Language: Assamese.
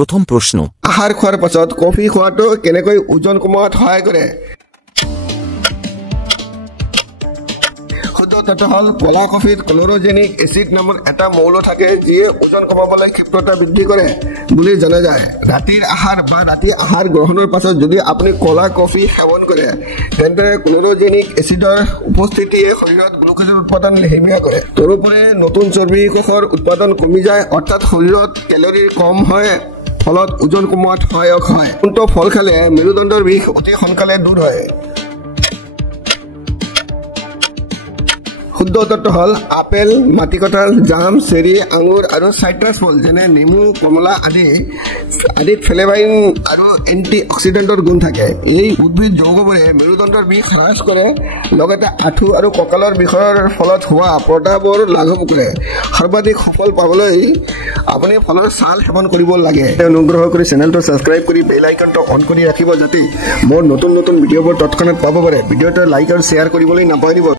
প্ৰথম প্ৰশ্ন, আহাৰ খোৱাৰ পাছত কফি খোৱাটো কেনেকৈ ওজন কমোৱাত সহায় কৰে? শুদ্ধ উত্তৰটো হ'ল কলা কফিত ক্ল'ৰজেনিক এচিড নামৰ এটা মৌল থাকে যিয়ে ওজন কমাবলৈ ক্ষিপ্ৰতা বৃদ্ধি কৰে বুলি জনা যায়। ৰাতিৰ আহাৰ বা ৰাতি আহাৰ গ্ৰহণৰ পাছত যদি আপুনি কলা কফি সেৱন কৰে তেন্তে ক্ল'ৰজেনিক এচিডৰ উপস্থিতিয়ে শৰীৰত গ্লুক'জৰ উৎপাদন লেহেমীয়া কৰে। তদুপৰি নতুন চৰ্বি কোষৰ উৎপাদন কমি যায়, অৰ্থাৎ শৰীৰত কেলৰি কম হয়, ফলত ওজন কমোৱাত সহায়ক হয়। কোনটো ফল খালে মেৰুদণ্ডৰ বিষ অতি সোনকালে দূৰ হয়? শুদ্ধ উত্তৰটো হ'ল আপেল, মাটিকঁঠাল, জাম, চেৰি, আঙুৰ আৰু চাইট্ৰাছ ফল যেনে নেমু, কমলা আদিত ফ্লেভাইন আৰু এণ্টি অক্সিডেণ্টৰ গুণ থাকে। এই উদ্ভিদ যৌগবোৰে মেৰুদণ্ডৰ বিষ হ্ৰাস কৰে, লগতে আঁঠু আৰু কঁকালৰ বিষৰ ফলত হোৱা প্ৰদাহবোৰ লাঘৱ কৰে। সৰ্বাধিক সফল পাবলৈ আপুনি ফলৰ ছাল সেৱন কৰিব লাগে। অনুগ্ৰহ কৰি চেনেলটো ছাবস্ক্ৰাইব কৰি বেল আইকনটো অন কৰি ৰাখিব যাতে মোৰ নতুন নতুন ভিডিঅ'বোৰ তৎক্ষণাত পাব পাৰে। ভিডিঅ'টো লাইক আৰু শ্বেয়াৰ কৰিবলৈ নাপাহৰিব।